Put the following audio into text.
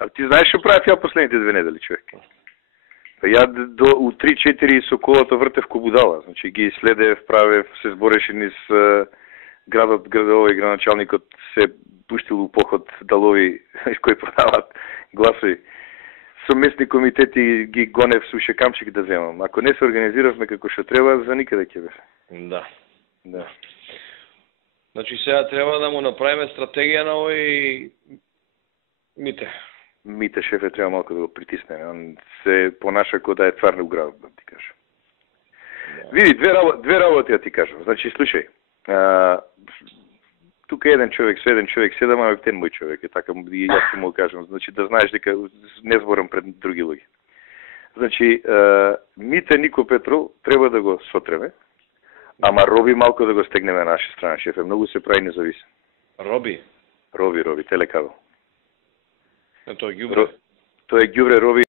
А ти знаеш што правев ја последните 2 недели, човек? Па ја у 3-4 со колата вртев ко будала. Значи ги следев, правев, се збореше низ градовој градоначалникот се пуштил у поход далови кои продават гласови. Со местни комитети ги гонев со шекамчик да земам. Ако не се организиравме како што треба, за никаде ќе бе. Да. Да. Значи сега треба да му направиме стратегија на овој Мите. Мите шефе треба малку да го притиснеме. Он се понаша како да е тварно град, да ти кажам. Да. Види, две работи да ти кажам. Значи, слушај, тука еден човек, седам, а ептен мој човек, е така, и јас му кажам, значи да знаеш дека не зборам пред други луѓе. Значи, Мите Нико Петров треба да го сотреме, ама Роби малку да го стегнеме на наша страна, шефе, многу се прави независен. Роби, телекабел. Тоа е ѓубре. Тоа е ѓубре, Роби.